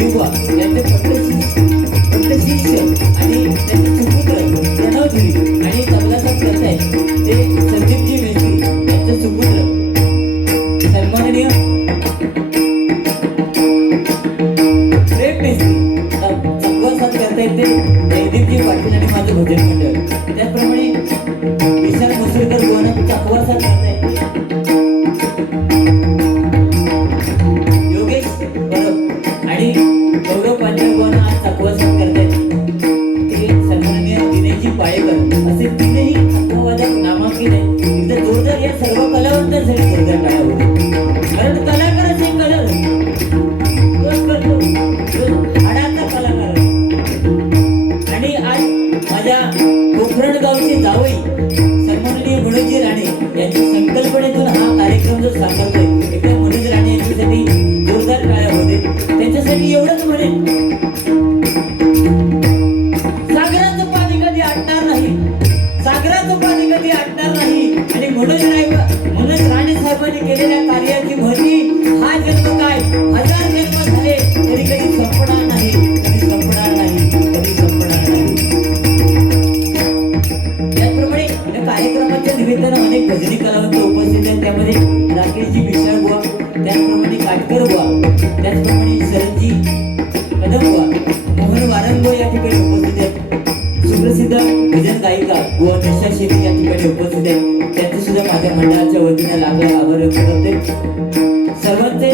शिवबा यांचे पट्ट शिष्य आणि त्यांचे सुपुत्र प्रणवगिरी आणि तबलासाहेब करतायत ते संदीपजी मेस्त्री यांचे सुपुत्र सन्माननीय प्रेम मेस्त्री चकवा साथ करतायत ते जयदीपजी पाटील आणि माझे भजन मंडळ. त्याचप्रमाणे विशाल मसुरकर बुवांना चकवा साथ करतायत योगेश परब आणि गौरव पाटील बुवांना आज चकवा साथ करतायत ते सन्माननीय दिनेशजी पाळेकर. असे तीनही चकवावादक नामांकित आहेत. एकदा जोरदार या सर्व कलावंतांसाठी जोरदार टाळ्या होते. कारण कलाकाराचे कलर तोच करतो तो हाडाचा कलाकार. आणि आज माझ्या कोकरण गावचे जावई सन्माननीय मनोजी राणे यांच्या संकल्पनेतून हा कार्यक्रम जो साकारतोय एकदा मनोज राणे यांच्यासाठी जोरदार टाळ्या होते. त्यांच्यासाठी एवढंच म्हणेन, सागराचं पाणी कधी आटणार नाही, सागराचं पाणी कधी आटणार नाही. आणि मनोज राणे साहेबांनी केलेल्या कार्याची महती हा जन्म काय 1000 जन्म झाले तरी कधी संपणार नाही, कधी संपणार नाही, कधी संपणार नाही. त्याचप्रमाणे या कार्यक्रमाच्या निमित्तानं अनेक भजनी कलावंत उपस्थित आहेत. त्यामध्ये राकेशजी मिश्रा बुवा, त्याचप्रमाणे काटकर बुवा, त्याचप्रमाणे शरदजी कदम बुवा, मोहन वारंगो या ठिकाणी उपस्थित आहेत. सुप्रसिद्ध भजन गायिका बुवा निशा शेट्टी या ठिकाणी उपस्थित आहेत. त्यांचे सुद्धा माझ्या मंडळाच्या वतीने लाख आभार व्यक्त करते. सर्वांचे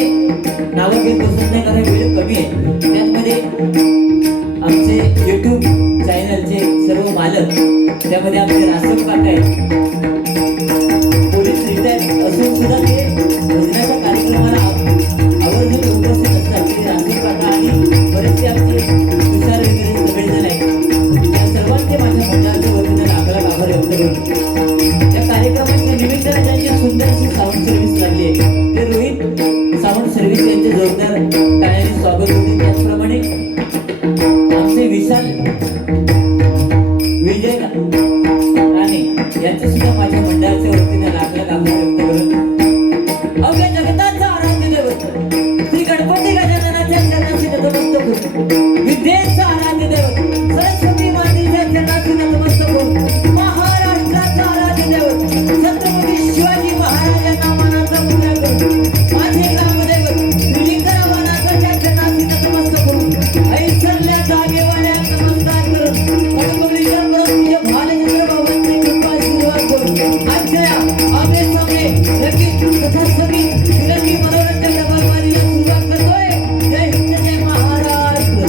नावं घेत बसत नाही कारण वेळ कमी आहे. त्यामध्ये आमचे YouTube चॅनलचे सर्व मालक, त्यामध्ये आमचे रासप काका आहेत, पोलीस रिटायर असून सुद्धा ते भजनाच्या कार्यक्रमाला आवर्जून उपस्थित असतात. ते रासप काका आणि बरेचसे आमचे तुषार वगैरे सगळेजण आहेत. त्या सर्वांचे माझ्या मंडळाच्या वतीने लाख आभार व्यक्त करतो. त्या कार्यक्रमाच्या निमित्ताने त्यांची सुंदरशी साऊंड सर्व्हिस लागली आहे. ते रोहित साऊंड सर्व्हिस यांचे जोरदार टाळ्याने स्वागत होते. त्याचप्रमाणे आमचे विशाल विजय राणे यांचे सुद्धा माझ्या मंडळाच्या वतीने लाख आभार व्यक्त करतो. अवघ्या जगताचा आराध्य दैवत श्री गणपती गजाननाच्या चरणाशी नतमस्तक होतो. विद्येचा आराध्य दैवत सरस्वती मातेच्या चरणाशी नतमस्तक होतो. महाराष्ट्राचा आराध्य दैवत छत्रपती शिवाजी महाराजांना मानाचा मुद्रा करतो. माझे ग्रामदैवत श्रीलिंगरावानाच्या चरणाशी नतमस्तक होतो. ऐसरल्या जागेवाल्या नमस्कार करून पटकबळीच्या परमपूज्य भालचंद्र बाबांची कृपा आशीर्वाद करून आजच्या आमे सामे रंगीत तथा संगीत फिरंगी मनोरंजन डबलवारीला सुरुवात करतोय. जय हिंद, जय महाराष्ट्र.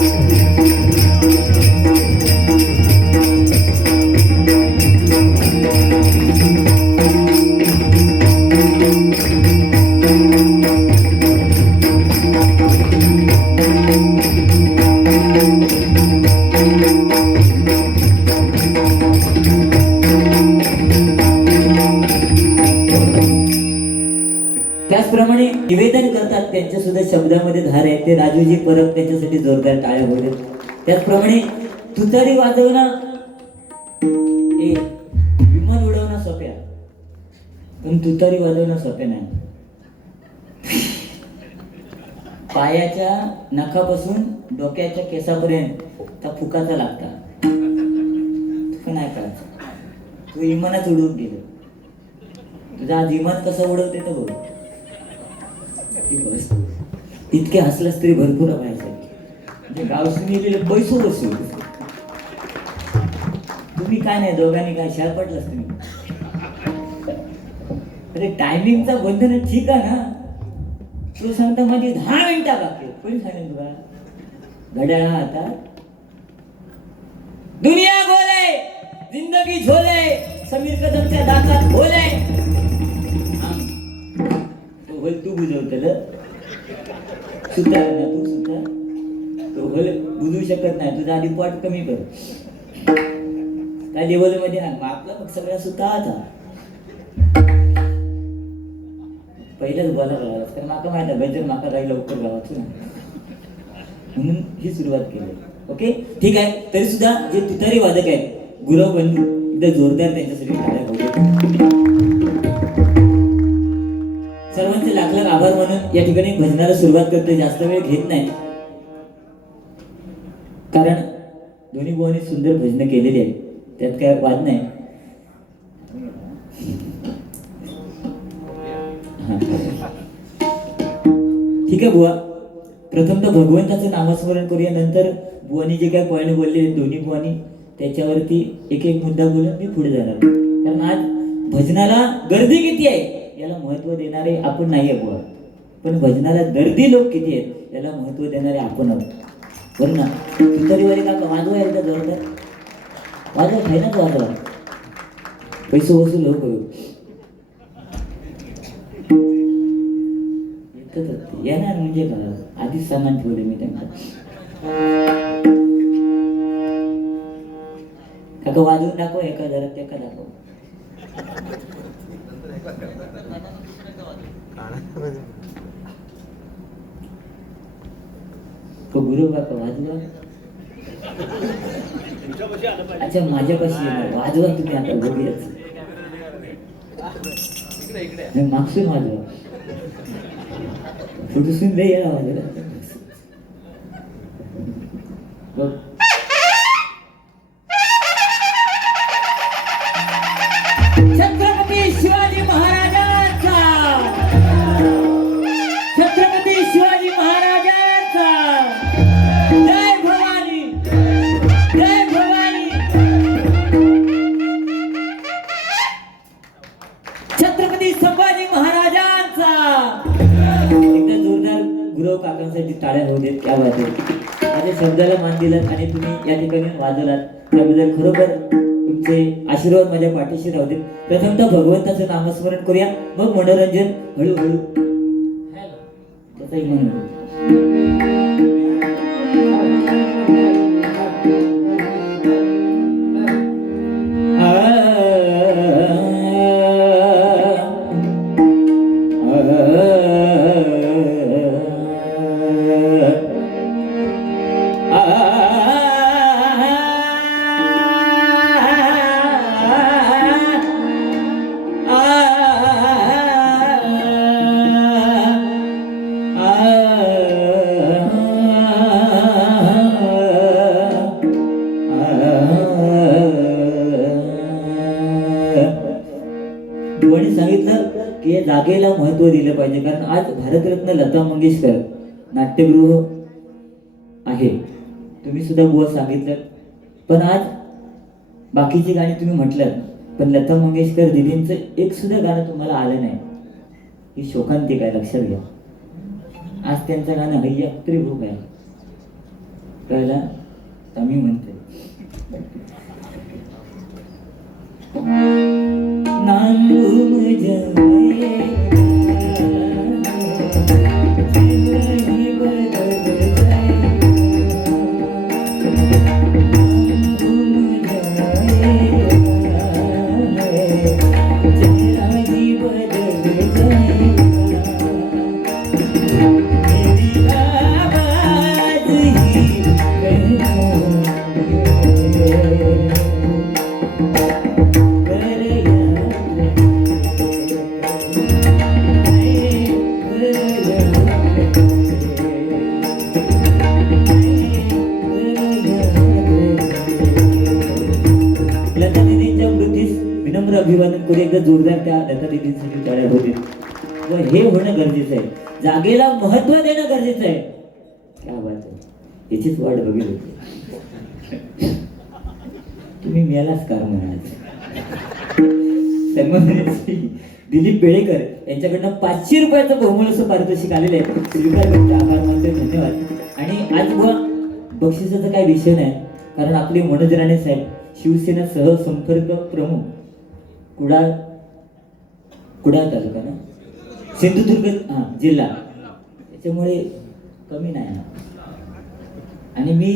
त्याचप्रमाणे निवेदन करतात, त्यांच्या सुद्धा शब्दामध्ये धार आहे. ते राजूजी परब त्यांच्यासाठी जोरदार टाळ्या होते. त्याचप्रमाणे तुतारी वाजवणं विमान उडवणं सोप्या, पण तुतारी वाजवणं सोप्या नाही. पायाच्या नखापासून डोक्याच्या केसापर्यंत त्या फुकाचा लागता. तुला नाही कळायचं, तू विमानात उडवून गेलं. तुझा आज विमान कसं उडवते तर बघ. बस इतके हसलास तरी भरपूर व्हायचं. म्हणजे गावसुनी गेले पैसो बसू. तुम्ही काय नाही, दोघांनी काय शाळ पडलास तुम्ही. अरे टायमिंगचा बंधन ठीक आहे ना. तू सांगता माझी 10 मिनिटं बाकी. कोणी सांगेल तुला घड्याळा आता. दुनिया गोल है, जिंदगी झोल है, समीर कदमच्या दातात होल है. होल तू बुजवतल सुद्धा ना, तू सुद्धा तो होल बुजवू शकत नाही. तुझा आधी पॉट कमी कर. त्या लेवल मध्ये ना आपला मग सगळ्या सुद्धा आता पहिल्याच बोलायला लागला. कारण माका माहिती आहे गजर माका काही लवकर गावातून म्हणून ही सुरुवात केली. ओके ठीक आहे. तरी सुद्धा जे तुतारी वादक आहेत गुरव बंधू एकदा जोरदार त्यांच्यासाठी टाळ्या होते. सर्वांचे लाख लाख आभार मानून या ठिकाणी भजनाला सुरुवात करतोय. जास्त वेळ घेत नाही. कारण दोन्ही भावांनी सुंदर भजनं केलेली आहेत, त्यात काय वाद नाही. हा. ठीक आहे बुवा, प्रथम तर भगवंताचं नामस्मरण करूया, नंतर बुवानी जे काय पॉईंट बोलले दोन्ही बुवानी त्याच्यावरती एक एक मुद्दा बोलून मी पुढे जाणार. कारण आज भजनाला गर्दी किती आहे याला महत्व देणारे आपण नाही आहे बुवा, पण भजनाला दर्दी लोक किती आहेत याला महत्व देणारे आपण आहोत. बरं ना, तुतारीवाले काका वाजवा एकदा जोरदार वाजवा, खायनाच वाजवा, पैसे वसूल हो करू. येणार म्हणजे का, आधीच सामान ठेवले मी त्यांना. काका वाजवून दाखव एका, जरा ते का दाखव. गुरु काका वाजवा. अच्छा माझ्यापाशी वाजवा तुम्ही आता बघूयाच, मागसून वाजवा, फुटून दे याला वाजवा. छत्रपती शिवाजी महाराजांचा, छत्रपती शिवाजी महाराजांचा जय भवानी, जय भवानी. छत्रपती संभाजी महाराजांचा. एकदा जोरदार गुरव काकांसाठी टाळ्या होऊ देत. क्या बात आहे, माझ्या शब्दाला मान दिलात आणि तुम्ही या ठिकाणी वाजवलात, त्याबद्दल खरोखर तुमचे आशीर्वाद माझ्या पाठीशी राहू देत. प्रथमतः भगवंताचं नामस्मरण करूया, मग मनोरंजन हळूहळू त्याचा एक म्हणून. बुवानी सांगितलं की या जागेला महत्व दिलं पाहिजे, कारण आज भारतरत्न लता मंगेशकर नाट्यगृह आहे, तुम्ही सुद्धा बुवा सांगितलं. पण आज बाकीची गाणी तुम्ही म्हटलं, पण लता मंगेशकर दिदींचं एक सुद्धा गाणं तुम्हाला आलं नाही. ही शोकांतिक आहे, लक्षात घ्या. आज त्यांचं गाणं हैया त्रिभुक आहे, कळला? आम्ही म्हणतोय अभिवादन करू एकदा जोरदार. त्या लता दीदींसाठी टाळ्या होते. व हे होणं गरजेचं आहे, जागेला महत्व देणं गरजेचं आहे. क्या बात आहे, याचीच वाट बघत होती. तुम्ही मिळालाच कार म्हणाल. दिलीप बेळेकर यांच्याकडनं 500 रुपयाचं बहुमूल्य असं पारितोषिक आलेलं आहे, स्वीकार करते, आभार मानते, धन्यवाद. आणि आज बुवा बक्षिसाचा काही विषय नाही, कारण आपले मनोज राणे साहेब शिवसेना सहसंपर्क प्रमुख कुडाळ तालुका ना, सिंधुदुर्ग जिल्हा, त्याच्यामुळे कमी नाही. आणि मी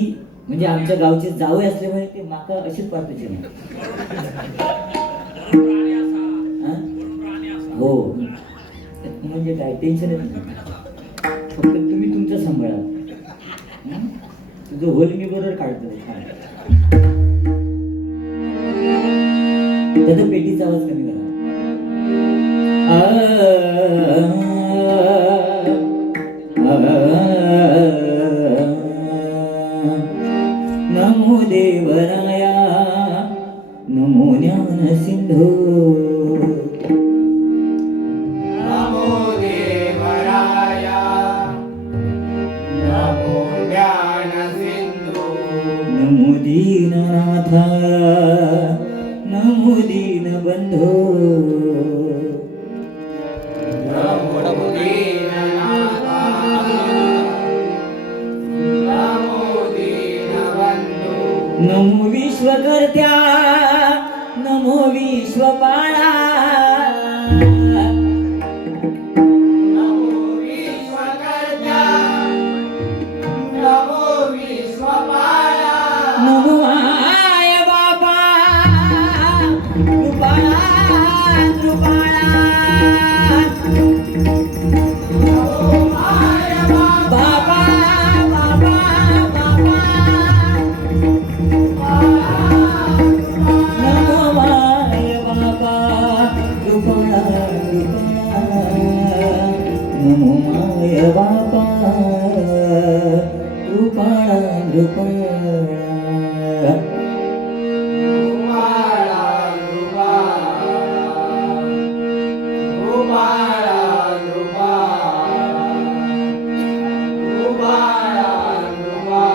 म्हणजे आमच्या गावचे जावई असल्यामुळे ते माका अशीच पाठवायचे नाही. हो म्हणजे काय टेन्शनच नाही, फक्त तुम्ही तुमचं सांभाळा. तुझं होल मी बरोबर काढतो. त्याचा पेटीचा आवाज कमी करा. ज्ञान सिंधू नमो देवराया नमो ज्ञान सिंधू नमो दीननाथा नमो दीनबंधो नमो दीननाथा नमो दीनबंधू नमो विश्वकर्त्या नमो विश्वपाला नमो विश्वकर्त्या नमो विश्वपाला नमो माय बापा कृपाळा कृपाळा नमो माय बाबा बाबा बाबा नमो माय बाबा कृपाळा कृपाळा नमो माय बाबा कृपाळा कृपाळा कृपाळा कृपाळा कृपाळा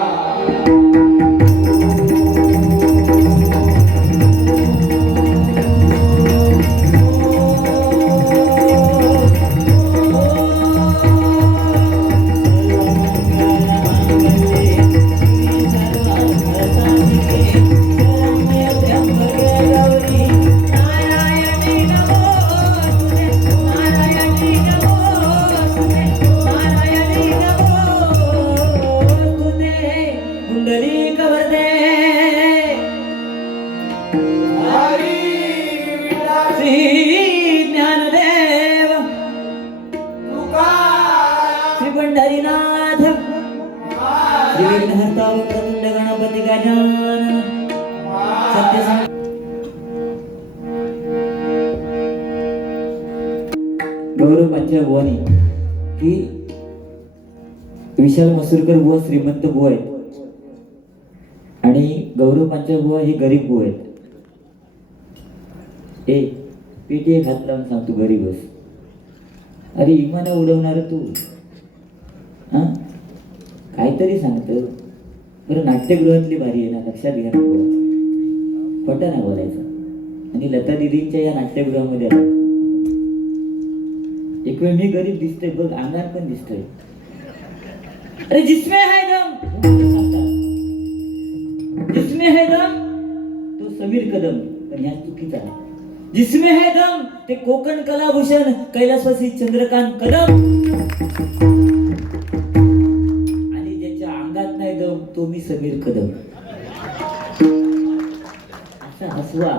हरी श्री ज्ञानदेव तुकाराम श्री पंढरीनाथ श्री विघ्नहर्ता वक्रतुंड गणपती गजानन सत्य गौरव पांच्या बुवानी की विशाल मसूरकर बुवा श्रीमंत बुवा आहेत आणि गौरव पांच्या बुवा ही गरीब बुवा आहेत. ए पेटी एक हात लावून सांगतो गरीब बस. अरे इमाना उडवणार तू हा काहीतरी सांगतो बरं. नाट्यगृहातली बारी आहे ना, लक्षात घ्या ना बुवा. खोटं नाही बोलायचं. आणि लता दिदींच्या या नाट्यगृहामध्ये आलो. एक वेळ मी गरीब दिसतोय बघ, अंगार पण दिसतोय. अरे जिसमें है दम जिसमें है दम तो समीर कदम, पण ह्या चुकीचा आहे. जिसमें है दम ते कोकण कलाभूषण कैलासवासी चंद्रकांत कदम, आणि ज्याच्या अंगात नाही दम तो मी समीर कदम. असा हसवा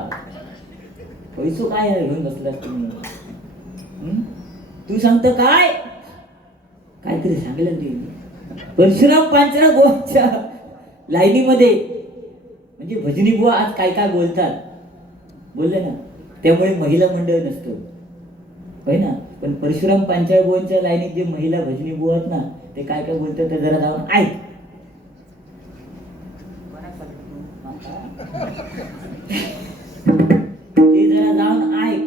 पैसो काय घेऊन बसलास तुम्ही. तू सांगतो काय काहीतरी सांगितलं ते परशुराम पांचरा गोवाच्या लाईनीमध्ये. म्हणजे भजनी बुवा आज काय काय बोलतात बोलले ना, त्यामुळे महिला मंडळ नसतं होय ना. पण परशुराम पांचाळ बुवांच्या लाईनीत जे महिला भजनी बुवा आहेत ना, ते काय काय बोलतात ते जरा जाऊन ऐक. ते जरा जाऊन ऐक.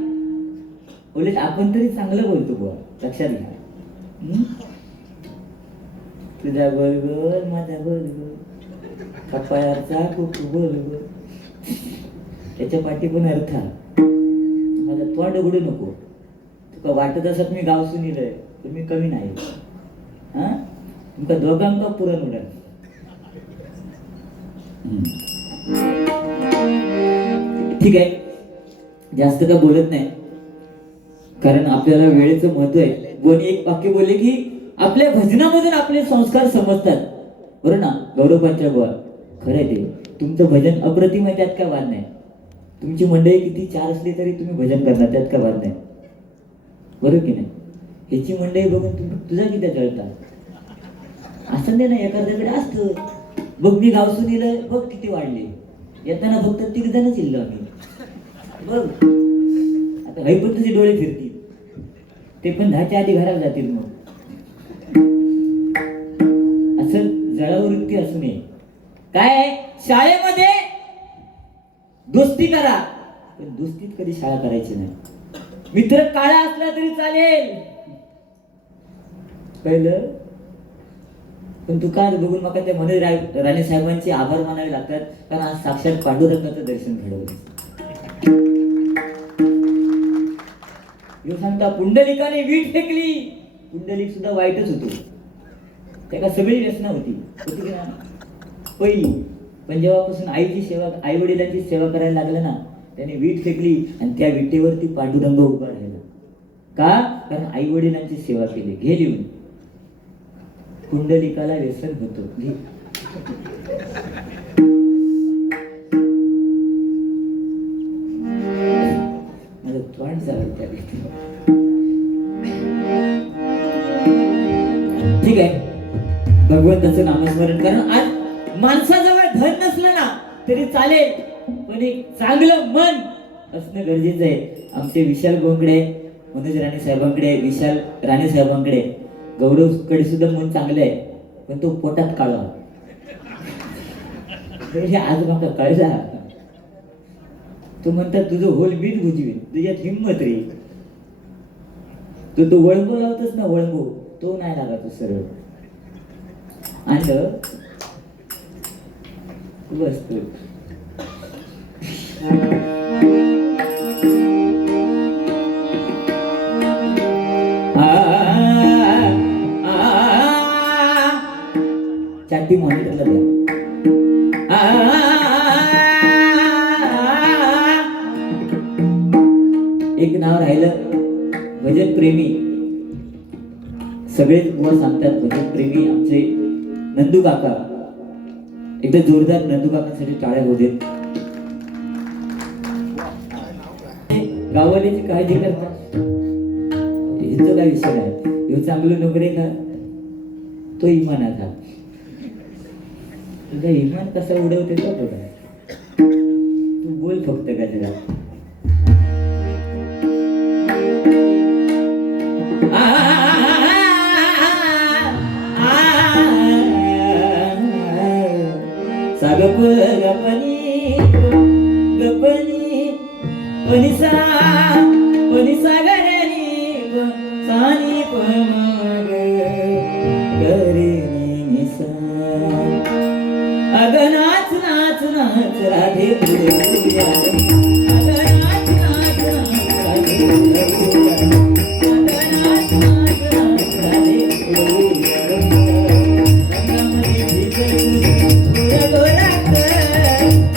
उलट आपण तरी चांगलं बोलतो बुवा, लक्षात घ्या. तुझा गोल गोल माझा गोल गोल कपाळाचा कुकू गोल गोल, त्याच्या पाठी पण अर्थ. माझा तोंड उघडू नको. तुका वाटत असत मी गाव सुनीलय, तुम्ही कमी नाही. हा तुमका दोघांका पुरण उडल. ठीक आहे, जास्त का बोलत नाही कारण आपल्याला वेळेचं महत्व आहे. कोणी एक वाक्य बोलले की आपल्या भजनामधून आपले संस्कार समजतात, बरं ना गौरव पांचाळ बुवा. खरं आहे ते. तुमचं भजन अप्रतिम आहे, त्यात काय वाद नाही. तुमची मंडळी किती चार असली तरी तुम्ही भजन करणार, त्यात काय वाद नाही. बरोबर की नाही. ह्याची मंडळी बघून तुम्ही तुझा किती जळतात. असं नाही ना, एखाद्याकडे असतं बघ मी गाव सुनील बघ किती वाढले. येताना फक्त 3 जणच इल्लो आम्ही बघ. आता हे पण तुझे डोळे फिरतील, ते पण 10च्या आधी घरात जातील. मग असं जळावृत्ती असू नये. काय शाळेमध्ये दोस्ती करा, पण दोस्तीत कधी शाळा करायची नाही. मित्र काळा असला तरी चालेल कळलं. पण तू का बघून मग त्या मनोज राणे साहेबांचे आभार मानावे लागतात, कारण आज साक्षात पांडुरंगाचं दर्शन घडवलं. यो सांगता पुंडलिकाने वीट फेकली. पुंडलिक सुद्धा वाईटच होतो, त्याला सगळी व्यसना होती की ना पहिली. पण जेव्हापासून आईची सेवा, आई वडिलांची सेवा करायला लागलं ना, त्याने वीट फेकली आणि त्या विटेवरती पांडुरंग उभा राहिला. का? कारण आई वडिलांची सेवा केली. घे लिहून. पुंडलिकाला व्यसन होतो. घे. माझं तोंड झालं त्या व्यक्तीला. ठीक आहे, भगवंताचं नामस्मरण. कारण आज माणसाजवळ धन नसलं ना तरी चालेल, पण एक चांगलं मन असणं गरजेचं आहे. आमचे विशाल गोंगडे, मनोज राणे साहेबांकडे, विशाल राणे साहेबांकडे, गौरवकडे सुद्धा मन चांगलं आहे, पण तो पोटात काढा. आज माका कळला. तो म्हणतात तुझं होल मीच बुजवी, तुझ्यात हिंमत रे. तो वळंबो लावतोस ना, वळंबो तो नाही लागतो सरळ. आणि बसतो चाटी मॉनिटरला द्या. एक नाव राहिलं, भजन प्रेमी. सगळेच बुवा सांगतात भजन प्रेमी आमचे नंदू काका. एकदा जोरदार नंदू काकांसाठी टाळ्या होऊ देत. गावाल्याची काळजी करतात, हिचं काय विषय नाही. ह्यो चांगलं नोकरी का, तो इमानाचा. तुझा इमान कसा उडवते तो बघा. तू बोल फक्त गजरा. सागप गपनी गपनी पनिसा पनिसा गणी सानी पमग करेनी निसा. अग नाच नाच नाच राधे तुझ्या, अग नाच नाच नाच राधे तुझ्या, अग नाच नाच नाच राधे तुझ्या. रंगामध्ये भिजल तुझी गोरा गोरा कर,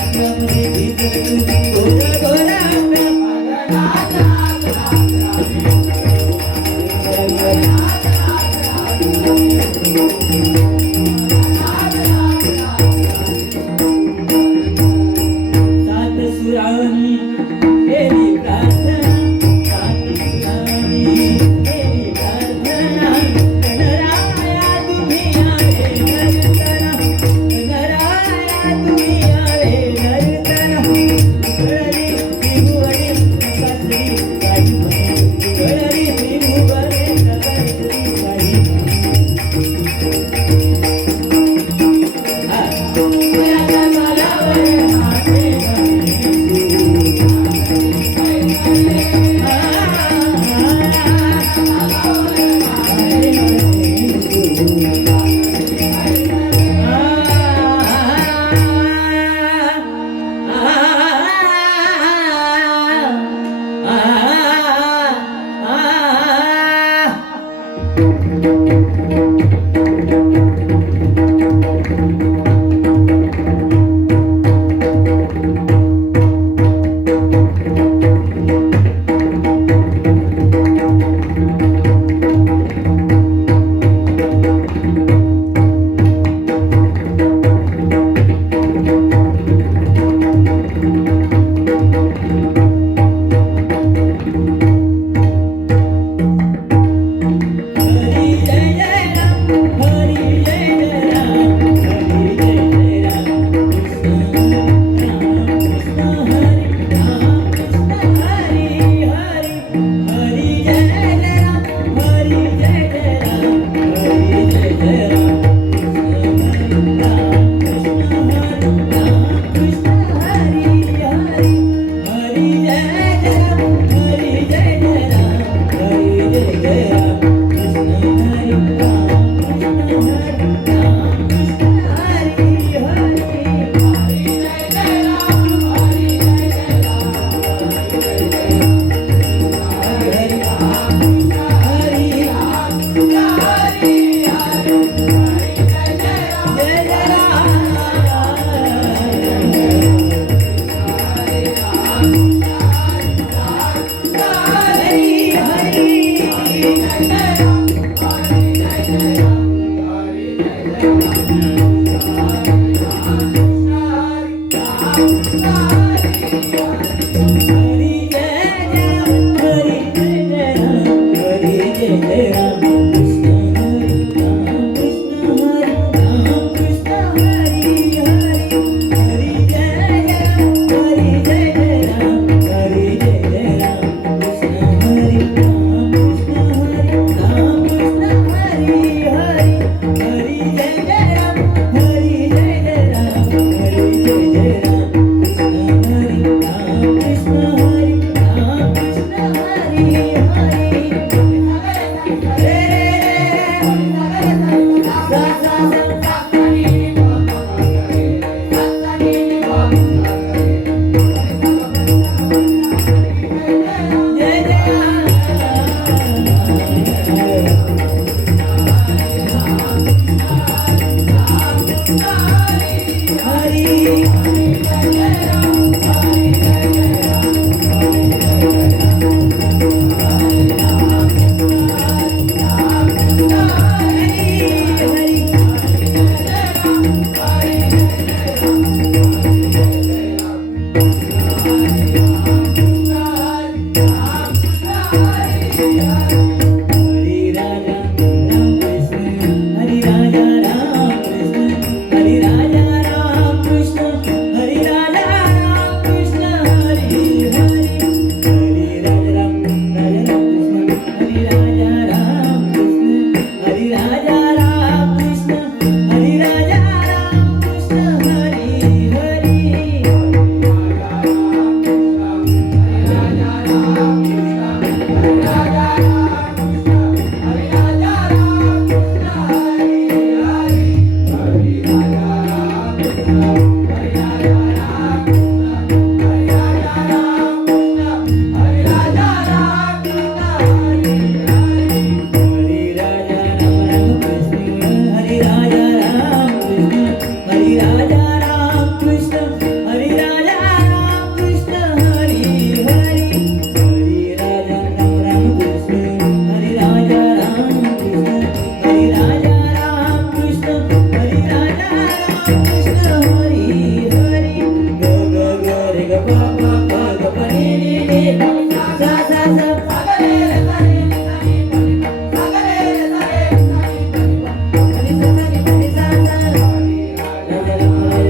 रंगामध्ये भिजल तुझी गोरा गोरा कर. सात सुरांनी Hare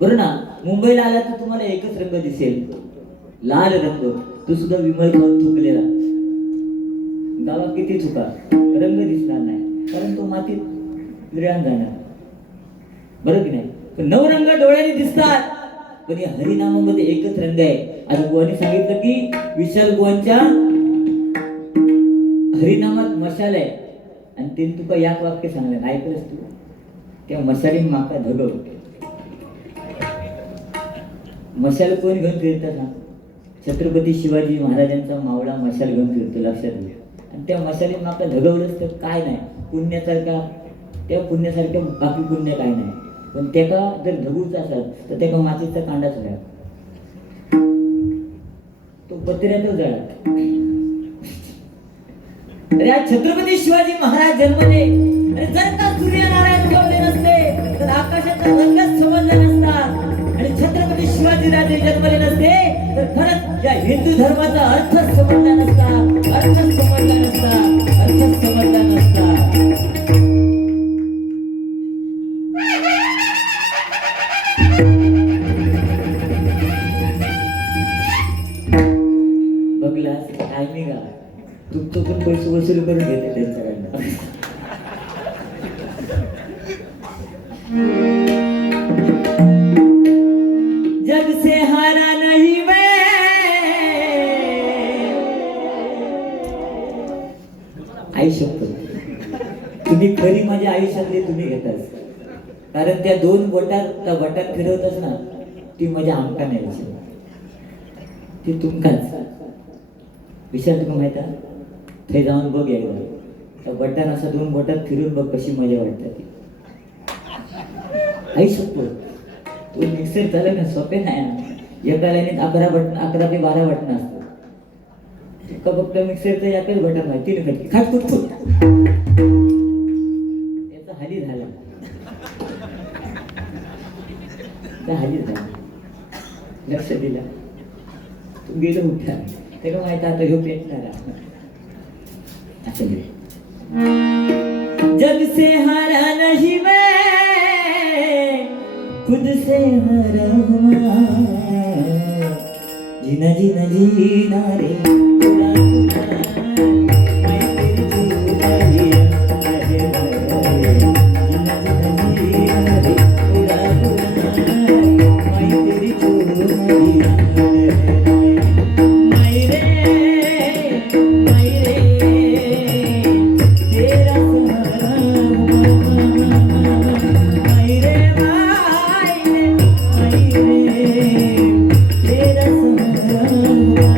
बरं ना, मुंबईला आला तर तुम्हाला एकच रंग दिसेल, लाल रंग, तो सुद्धा विमल खाऊन थुकलेला. गावात किती चुका, रंग दिसणार नाही, कारण तो मातीत विरळून जाणार. बरं की नाही? पण नवरंग डोळ्याने दिसतात, पण या हरिनामामध्ये एकच रंग आहे. आज बुवाने सांगितलं की विशाल बुवांच्या हरिनामात मशाल आहे, आणि ते तुका याक वाक्य सांगलं, ऐकलंस तू? त्या मशाली माका धगव. मशाल कोण घेऊन फिरतात ना? छत्रपती शिवाजी महाराजांचा मावळा मशाल घेऊन फिरतो, लक्षात घे. आणि त्या मशाली माका धगवलंच तर काय नाही, पुण्यासारखा, त्या पुण्यासारख्या बाकी पुण्य काय नाही. पण त्याका जर धगूच असत तर त्याका मातीचा कांडाच नाही, तो पत्र्यातच जळा. अरे आज छत्रपती शिवाजी महाराज जन्मले, आणि जर का सूर्यनारायण उगवले नसते तर आकाशाचा रंगच समजला नसता, आणि छत्रपती शिवाजी राजे जन्मले नसते तर खरंच या हिंदू धर्माचा अर्थच समजला नसता, अर्थच समजला नसता, अर्थच समजला नसता. बघलास टायमिंग आहे, तुमचं पण पैसे वसूल करून घेते त्यांच्याकडनं. जग से हारा नहीं मैं, आई शपथ, तुम्ही खरी माझ्या आयुष्यातली तुम्ही घेताच. कारण त्या दोन बोटात फिरवताच ना, ती माझ्या अंका न्यायची, ती तुमकाच. विशाल तुला माहित आहे, ते जाऊन बघ एकदा, त्या बटन असं दोन बोटात फिरून बघ कशी मजा वाटते ती. आई शपथ, तो मिक्सर चालू ना सोपे नाही ना. एका लाईनीत 11 ते 12 बटन असतात. एका फक्त मिक्सरचं एकच बटन आहे, 3 खटकी खाट फुट. याचा हाली झाला, हाली झाला, लक्ष दिला, तू गेलो उठा, त्याला माहित आता ह्यो पेटणार. जग से हारा नहीं मैं, खुद से हारा हुआ, जीना जीना जीना रे पूरा पूरा, मैं तेरी चुराई रहे रहे, जीना जीना जीना रे पूरा पूरा, मैं तेरी चुराई रहे रहे, मैं रे तेरा सहारा हुआ, मैं रे तेरा सहारा हुआ,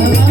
बाबा